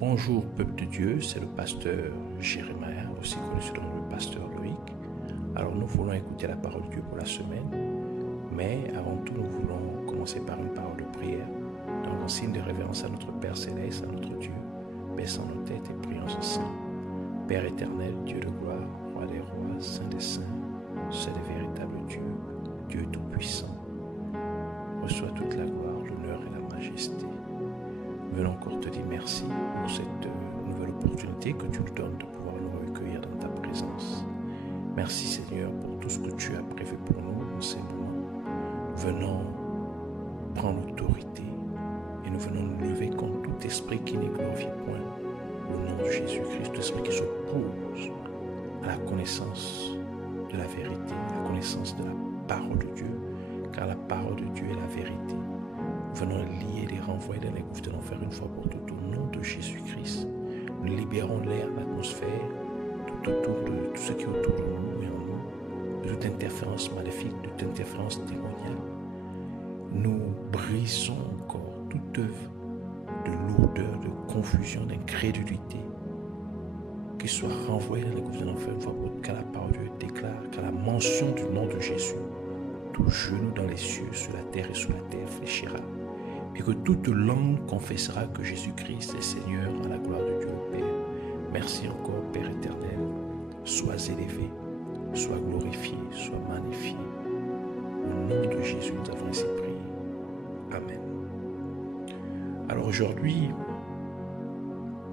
Bonjour peuple de Dieu, c'est le pasteur Jérémia, aussi connu sous le nom de pasteur Loïc. Alors nous voulons écouter la parole de Dieu pour la semaine, mais avant tout nous voulons commencer par une parole de prière, donc en signe de révérence à notre Père Céleste, à notre Dieu. Baissons nos têtes et prions ensemble. Père éternel, Dieu de gloire, Roi des rois, Saint des saints, c'est le véritable Dieu, Dieu tout-puissant. Reçois toute la gloire, l'honneur et la majesté. Nous venons encore te dire merci pour cette nouvelle opportunité que tu nous donnes de pouvoir nous recueillir dans ta présence. Merci Seigneur pour tout ce que tu as prévu pour nous en ces moments. Nous venons prendre autorité et nous venons nous lever contre tout esprit qui ne glorifie point le nom de Jésus-Christ, tout esprit qui s'oppose à la connaissance de la vérité, à la connaissance de la parole de Dieu, car la parole de Dieu est la vérité. Nous venons lier, les renvoyer dans les gouffres de l'enfer une fois pour toutes au nom de Jésus-Christ. Nous libérons l'air, l'atmosphère, tout autour de tout ce qui est autour de nous et en nous, de toute interférence maléfique, de toute interférence démoniale. Nous brisons encore toute œuvre de lourdeur, de confusion, d'incrédulité, qui soit renvoyée dans les gouffres de l'enfer une fois pour toutes, car la parole de Dieu déclare, car la mention du nom de Jésus, tout genou dans les cieux, sur la terre et sous la terre fléchira, et que toute langue confessera que Jésus-Christ est Seigneur à la gloire de Dieu le Père. Merci encore, Père éternel. Sois élevé, sois glorifié, sois magnifié. Au nom de Jésus, nous avons ainsi prié. Amen. Alors aujourd'hui,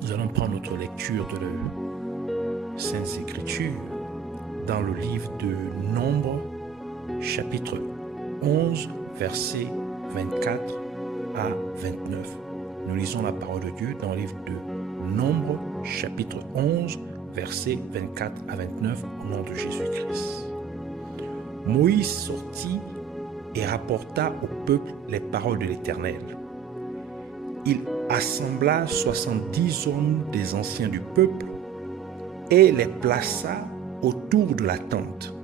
nous allons prendre notre lecture de la Sainte Écriture dans le livre de Nombre, chapitre 11, versets 24 à 29. Nous lisons la parole de Dieu dans le livre de Nombre, chapitre 11, versets 24 à 29, au nom de Jésus-Christ. Moïse sortit et rapporta au peuple les paroles de l'Éternel. Il assembla 70 hommes des anciens du peuple et les plaça autour de la tente.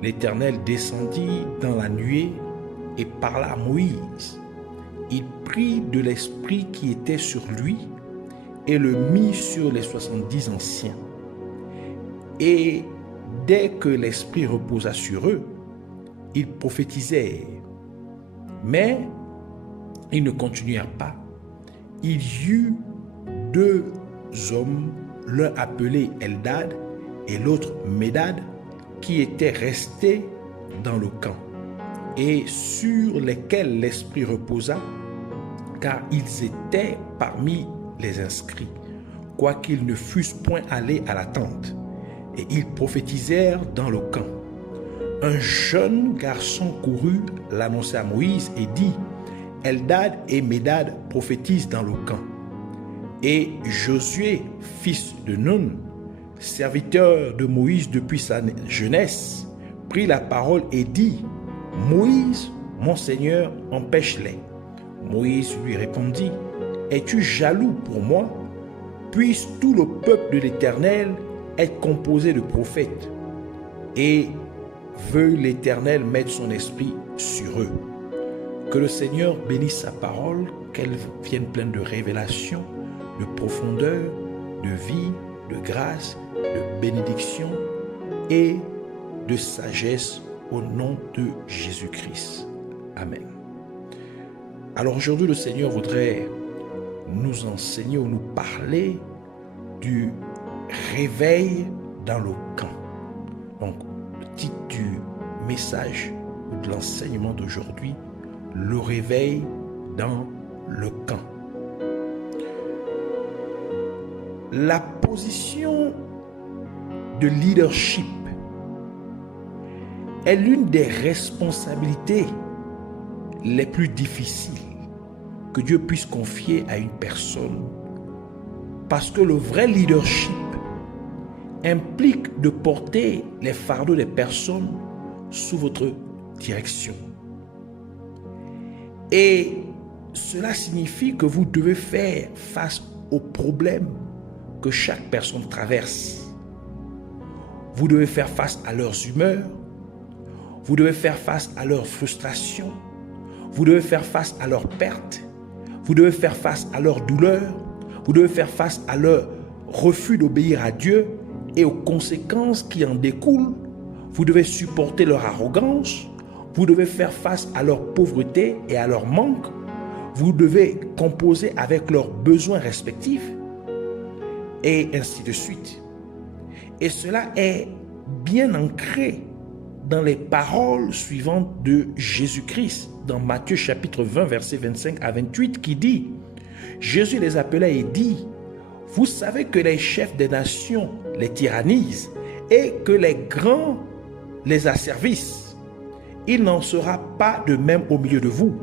L'Éternel descendit dans la nuée et parla à Moïse. Il prit de l'esprit qui était sur lui et le mit sur les 70 anciens. Et dès que l'esprit reposa sur eux, ils prophétisèrent. Mais ils ne continuèrent pas. Il y eut 2 hommes, l'un appelé Eldad et l'autre Médad, qui étaient restés dans le camp et sur lesquels l'esprit reposa, car ils étaient parmi les inscrits, quoiqu'ils ne fussent point allés à la tente, et ils prophétisèrent dans le camp. Un jeune garçon courut, l'annonça à Moïse et dit: Eldad et Médad prophétisent dans le camp. Et Josué, fils de Nun, serviteur de Moïse depuis sa jeunesse, prit la parole et dit: Moïse, mon Seigneur, empêche-les. Moïse lui répondit: Es-tu jaloux pour moi? Puisse tout le peuple de l'Éternel être composé de prophètes, et veuille l'Éternel mettre son esprit sur eux. Que le Seigneur bénisse sa parole, qu'elle vienne pleine de révélation, de profondeur, de vie, de grâce, de bénédiction et de sagesse au nom de Jésus-Christ. Amen. Alors aujourd'hui, le Seigneur voudrait nous enseigner ou nous parler du réveil dans le camp. Donc, le titre du message ou de l'enseignement d'aujourd'hui, le réveil dans le camp. La position de leadership est l'une des responsabilités les plus difficiles que Dieu puisse confier à une personne, parce que le vrai leadership implique de porter les fardeaux des personnes sous votre direction. Et cela signifie que vous devez faire face aux problèmes que chaque personne traverse. Vous devez faire face à leurs humeurs, vous devez faire face à leurs frustrations, vous devez faire face à leurs pertes, vous devez faire face à leurs douleurs, Vous devez faire face à leur refus d'obéir à Dieu et aux conséquences qui en découlent. Vous devez supporter leur arrogance. Vous devez faire face à leur pauvreté et à leur manque. Vous devez composer avec leurs besoins respectifs. Et ainsi de suite. Et cela est bien ancré dans les paroles suivantes de Jésus-Christ, dans Matthieu chapitre 20, versets 25 à 28, qui dit, Jésus les appela et dit, vous savez que les chefs des nations les tyrannisent et que les grands les asservissent. Il n'en sera pas de même au milieu de vous.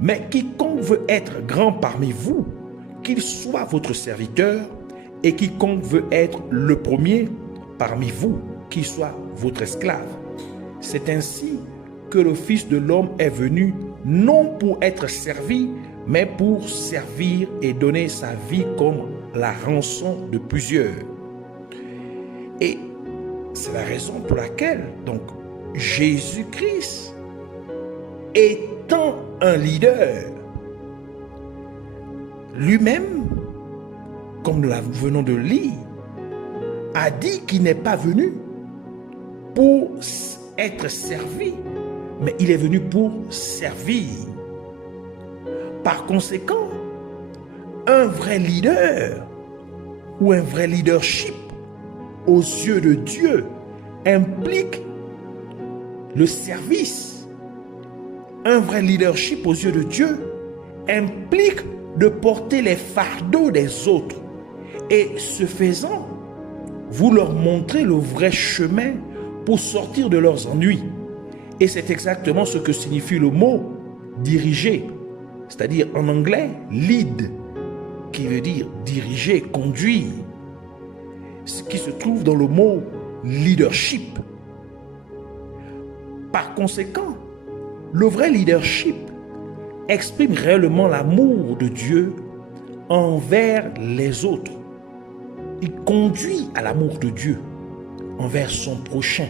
Mais quiconque veut être grand parmi vous, qu'il soit votre serviteur, et quiconque veut être le premier parmi vous, qu'il soit votre esclave. C'est ainsi que le Fils de l'homme est venu, non pour être servi, mais pour servir et donner sa vie comme la rançon de plusieurs. Et c'est la raison pour laquelle, donc, Jésus-Christ, étant un leader, lui-même, comme nous venons de lire, a dit qu'il n'est pas venu pour être servi, mais il est venu pour servir. Par conséquent, un vrai leader ou un vrai leadership aux yeux de Dieu implique le service. Un vrai leadership aux yeux de Dieu implique de porter les fardeaux des autres. Et ce faisant, vous leur montrez le vrai chemin pour sortir de leurs ennuis. Et c'est exactement ce que signifie le mot diriger, c'est-à-dire en anglais lead, qui veut dire diriger, conduire, ce qui se trouve dans le mot leadership. Par conséquent, le vrai leadership exprime réellement l'amour de Dieu envers les autres. Il conduit à l'amour de Dieu envers son prochain.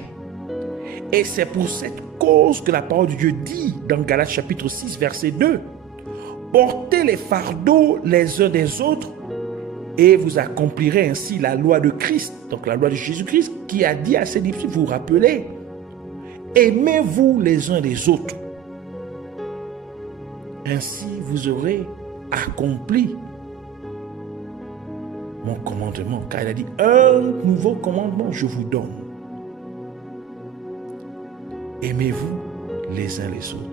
Et c'est pour cette cause que la parole de Dieu dit dans Galates chapitre 6 verset 2, portez les fardeaux les uns des autres et vous accomplirez ainsi la loi de Christ, donc la loi de Jésus-Christ, qui a dit à ses disciples, vous vous rappelez, aimez-vous les uns les autres. Ainsi vous aurez accompli mon commandement, car il a dit, un nouveau commandement je vous donne. Aimez-vous les uns les autres.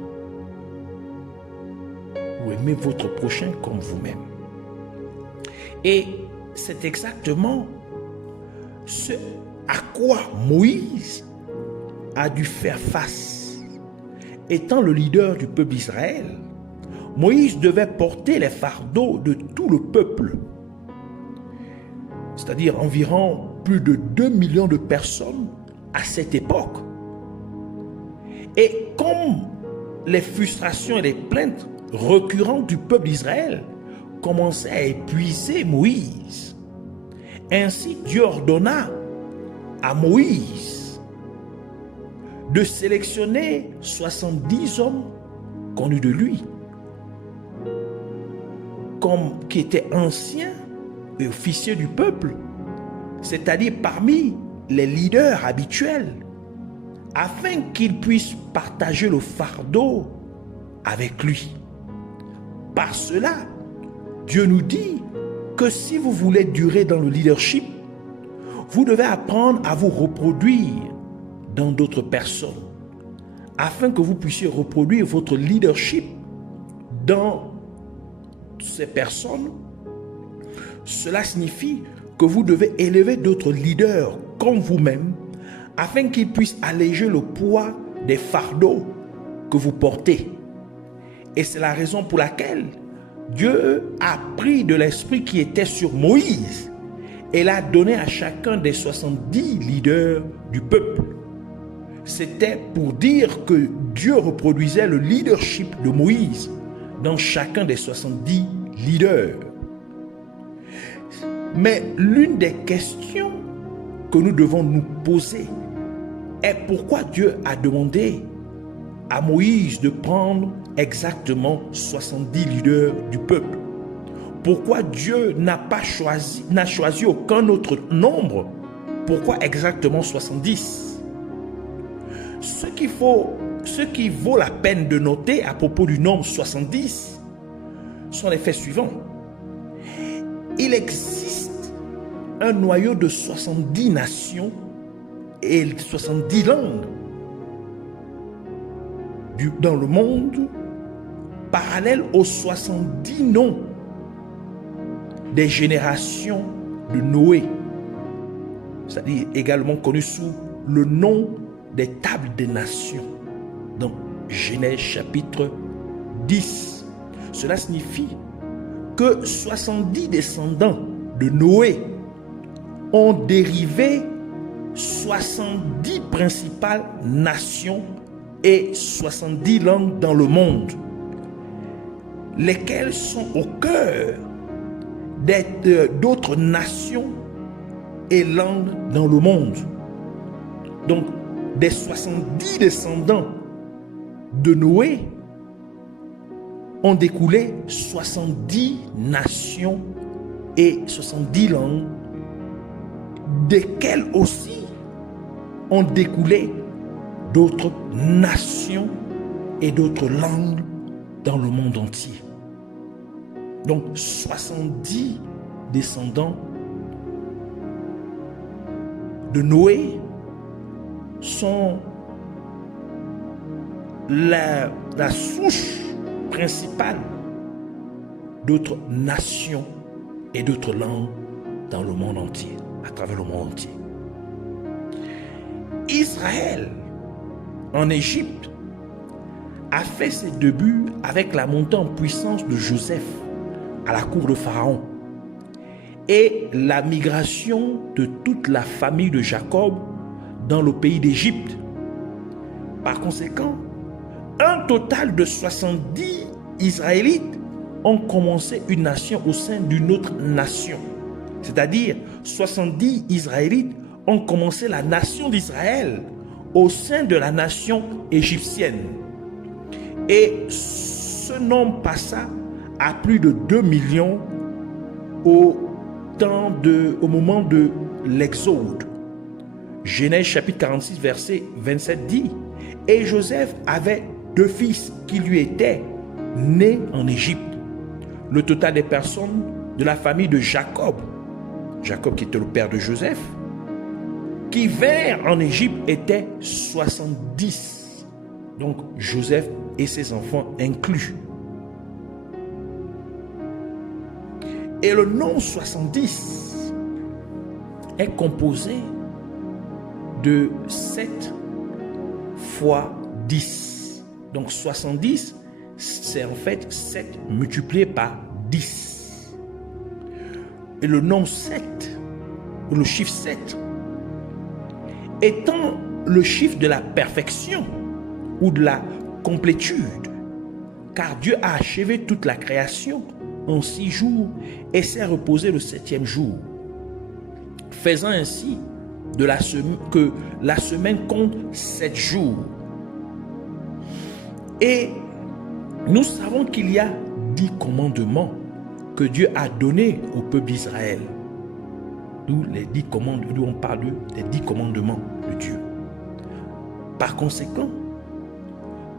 Ou aimez votre prochain comme vous-même. Et c'est exactement ce à quoi Moïse a dû faire face. Étant le leader du peuple d'Israël, Moïse devait porter les fardeaux de tout le peuple. C'est-à-dire environ plus de 2 millions de personnes à cette époque. Et comme les frustrations et les plaintes récurrentes du peuple d'Israël commençaient à épuiser Moïse, ainsi Dieu ordonna à Moïse de sélectionner 70 hommes connus de lui, comme qui étaient anciens et officiers du peuple, c'est-à-dire parmi les leaders habituels, afin qu'ils puissent partager le fardeau avec lui. Par cela, Dieu nous dit que si vous voulez durer dans le leadership, vous devez apprendre à vous reproduire dans d'autres personnes, afin que vous puissiez reproduire votre leadership dans ces personnes. Cela signifie que vous devez élever d'autres leaders comme vous-même, afin qu'ils puissent alléger le poids des fardeaux que vous portez. Et c'est la raison pour laquelle Dieu a pris de l'esprit qui était sur Moïse et l'a donné à chacun des 70 leaders du peuple. C'était pour dire que Dieu reproduisait le leadership de Moïse dans chacun des 70 leaders. Mais l'une des questions que nous devons nous poser est pourquoi Dieu a demandé à Moïse de prendre exactement 70 leaders du peuple. pourquoi Dieu n'a choisi aucun autre nombre? Pourquoi exactement 70? Ce qui vaut la peine de noter à propos du nombre 70 sont les faits suivants. Il existe un noyau de 70 nations et 70 langues dans le monde, parallèle aux 70 noms des générations de Noé, c'est-à-dire également connu sous le nom des tables des nations, dans Genèse chapitre 10. Cela signifie que 70 descendants de Noé ont dérivé 70 principales nations et 70 langues dans le monde, lesquelles sont au cœur d'autres nations et langues dans le monde. Donc, des 70 descendants de Noé ont découlé 70 nations et 70 langues, desquelles aussi ont découlé d'autres nations et d'autres langues dans le monde entier. Donc 70 descendants de Noé sont la souche principale d'autres nations et d'autres langues dans le monde entier, à travers le monde entier. Israël, en Égypte, a fait ses débuts avec la montée en puissance de Joseph à la cour de Pharaon et la migration de toute la famille de Jacob dans le pays d'Égypte. Par conséquent, un total de 70 Israélites ont commencé une nation au sein d'une autre nation. C'est-à-dire 70 Israélites ont commencé la nation d'Israël au sein de la nation égyptienne. Et ce nombre passa à plus de 2 millions au moment de l'Exode. Genèse chapitre 46 verset 27 dit: et Joseph avait 2 fils qui lui étaient nés en Égypte. Le total des personnes de la famille de Jacob qui était le père de Joseph, qui vinrent en Égypte était 70. Donc Joseph et ses enfants inclus. Et le nombre 70 est composé de 7 fois 10. Donc 70, c'est en fait 7 multiplié par 10. Et le nombre 7, ou le chiffre 7, étant le chiffre de la perfection ou de la complétude, car Dieu a achevé toute la création en 6 jours et s'est reposé le 7e jour, faisant ainsi que la semaine compte 7 jours. Et nous savons qu'il y a 10 commandements que Dieu a donnés au peuple d'Israël. D'où on parle des 10 commandements de Dieu. Par conséquent,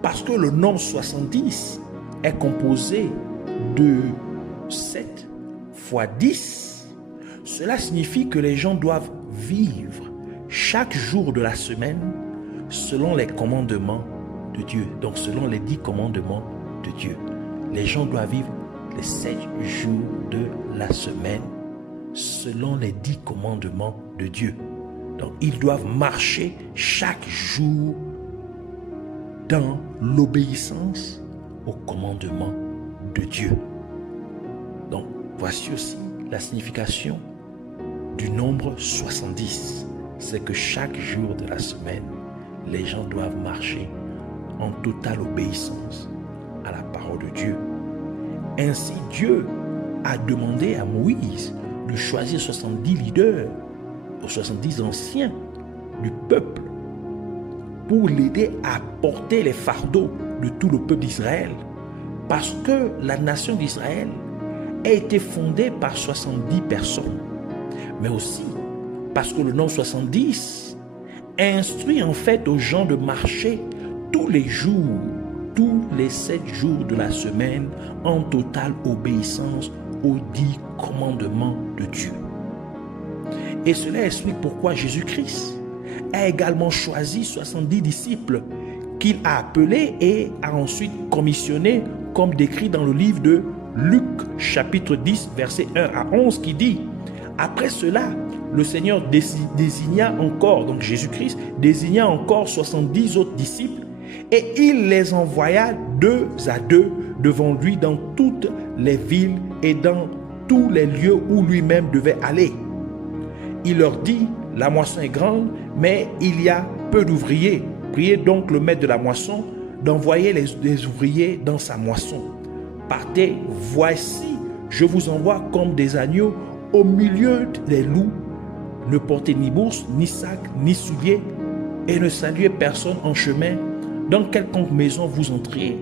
parce que le nombre 70 est composé de 7 fois 10, cela signifie que les gens doivent vivre chaque jour de la semaine selon les commandements de Dieu. Donc selon les 10 commandements de Dieu. Les gens doivent vivre les 7 jours de la semaine selon les 10 commandements de Dieu. Donc ils doivent marcher chaque jour dans l'obéissance aux commandements de Dieu. Donc voici aussi la signification du nombre 70. C'est que chaque jour de la semaine, les gens doivent marcher en totale obéissance à la parole de Dieu. Ainsi, Dieu a demandé à Moïse de choisir 70 leaders, ou 70 anciens du peuple, pour l'aider à porter les fardeaux de tout le peuple d'Israël. Parce que la nation d'Israël a été fondé par 70 personnes, mais aussi parce que le nombre 70 instruit en fait aux gens de marcher tous les jours, tous les 7 jours de la semaine, en totale obéissance aux 10 commandements de Dieu. Et cela explique pourquoi Jésus-Christ a également choisi 70 disciples qu'il a appelés et a ensuite commissionnés, comme décrit dans le livre de Luc chapitre 10 verset 1 à 11 qui dit: après cela, le Seigneur désigna encore, donc Jésus-Christ désigna encore 70 autres disciples et il les envoya 2 à 2 devant lui dans toutes les villes et dans tous les lieux où lui-même devait aller. Il leur dit: la moisson est grande, mais il y a peu d'ouvriers. Priez donc le maître de la moisson d'envoyer les ouvriers dans sa moisson. Partez, voici, je vous envoie comme des agneaux au milieu des loups. Ne portez ni bourse, ni sac, ni souliers, et ne saluez personne en chemin. Dans quelconque maison vous entrez,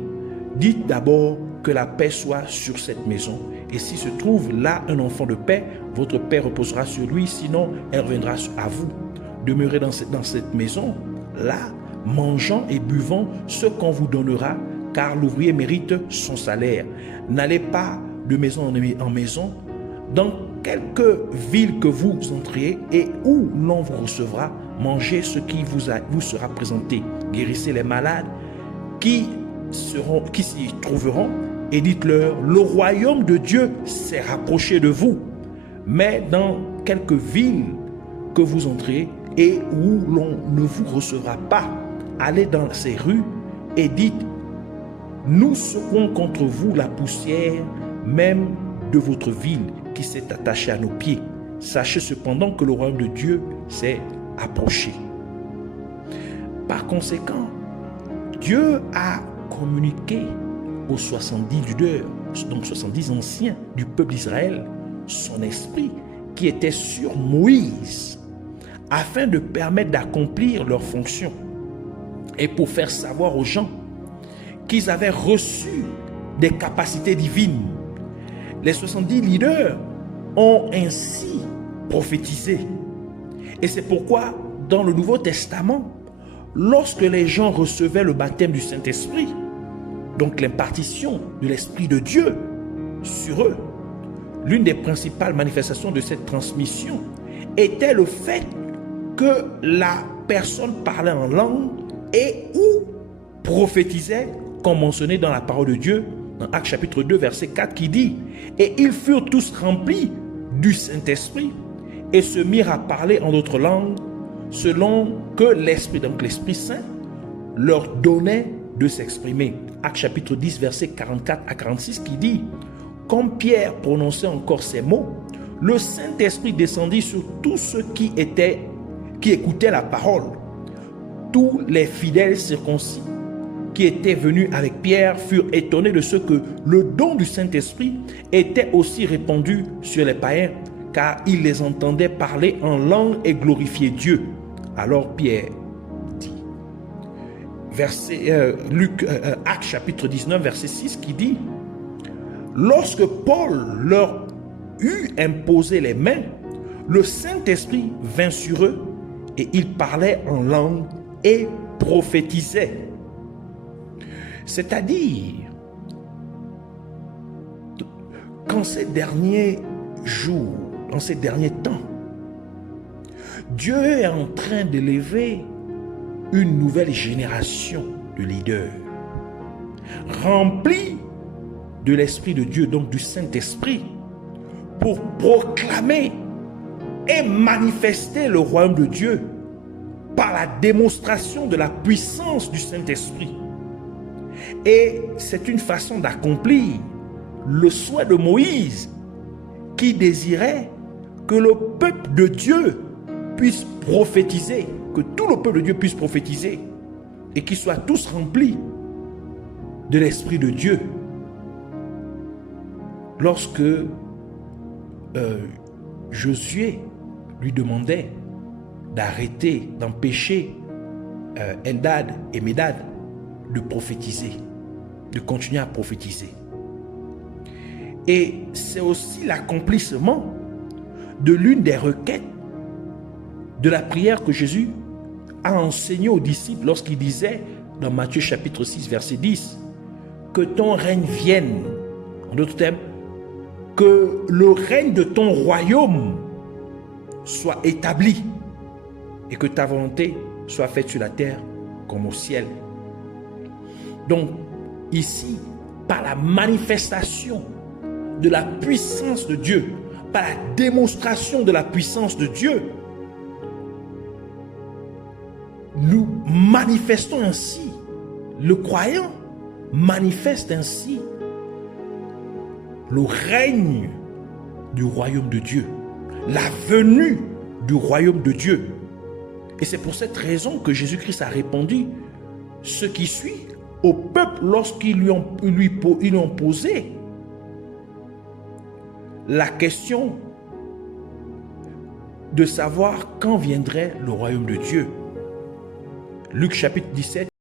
dites d'abord que la paix soit sur cette maison. Et si se trouve là un enfant de paix, votre paix reposera sur lui, sinon elle reviendra à vous. Demeurez dans cette maison, là, mangeant et buvant ce qu'on vous donnera, car l'ouvrier mérite son salaire. N'allez pas de maison en maison, dans quelque ville que vous entriez et où l'on vous recevra, mangez ce qui vous sera présenté. Guérissez les malades qui s'y trouveront et dites-leur: le royaume de Dieu s'est rapproché de vous. Mais dans quelque ville que vous entrez et où l'on ne vous recevra pas, allez dans ces rues et dites: nous secouons contre vous la poussière même de votre ville qui s'est attachée à nos pieds. Sachez cependant que le royaume de Dieu s'est approché. Par conséquent, Dieu a communiqué aux 70 leaders, donc 70 anciens du peuple d'Israël, son esprit qui était sur Moïse, afin de permettre d'accomplir leurs fonctions et pour faire savoir aux gens qu'ils avaient reçu des capacités divines. Les 70 leaders ont ainsi prophétisé. Et c'est pourquoi, dans le Nouveau Testament, lorsque les gens recevaient le baptême du Saint-Esprit, donc l'impartition de l'Esprit de Dieu sur eux, l'une des principales manifestations de cette transmission était le fait que la personne parlait en langue et ou prophétisait, comme mentionné dans la parole de Dieu, dans Actes chapitre 2, verset 4, qui dit: et ils furent tous remplis du Saint-Esprit et se mirent à parler en d'autres langues, selon que l'Esprit, donc l'Esprit Saint, leur donnait de s'exprimer. Actes chapitre 10, verset 44 à 46, qui dit: comme Pierre prononçait encore ces mots, le Saint-Esprit descendit sur tous ceux qui écoutaient la parole. Tous les fidèles circoncis qui étaient venus avec Pierre furent étonnés de ce que le don du Saint-Esprit était aussi répandu sur les païens, car ils les entendaient parler en langue et glorifier Dieu. Alors Pierre dit, Actes chapitre 19, verset 6, qui dit: lorsque Paul leur eut imposé les mains, le Saint-Esprit vint sur eux et ils parlaient en langue et prophétisaient. C'est-à-dire qu'en ces derniers jours, en ces derniers temps, Dieu est en train d'élever une nouvelle génération de leaders remplis de l'Esprit de Dieu, donc du Saint-Esprit, pour proclamer et manifester le royaume de Dieu par la démonstration de la puissance du Saint-Esprit. Et c'est une façon d'accomplir le souhait de Moïse, qui désirait que le peuple de Dieu puisse prophétiser, que tout le peuple de Dieu puisse prophétiser et qu'ils soient tous remplis de l'Esprit de Dieu. Lorsque Josué lui demandait d'arrêter, d'empêcher Eldad et Médad de prophétiser, de continuer à prophétiser. Et c'est aussi l'accomplissement de l'une des requêtes de la prière que Jésus a enseigné aux disciples lorsqu'il disait dans Matthieu chapitre 6 verset 10 que ton règne vienne, en d'autres termes, que le règne de ton royaume soit établi et que ta volonté soit faite sur la terre comme au ciel. Donc ici, par la manifestation de la puissance de Dieu, par la démonstration de la puissance de Dieu, nous manifestons ainsi, le croyant manifeste ainsi le règne du royaume de Dieu, la venue du royaume de Dieu. Et c'est pour cette raison que Jésus-Christ a répondu ce qui suit au peuple lorsqu'ils lui ont posé la question de savoir quand viendrait le royaume de Dieu. Luc chapitre 17.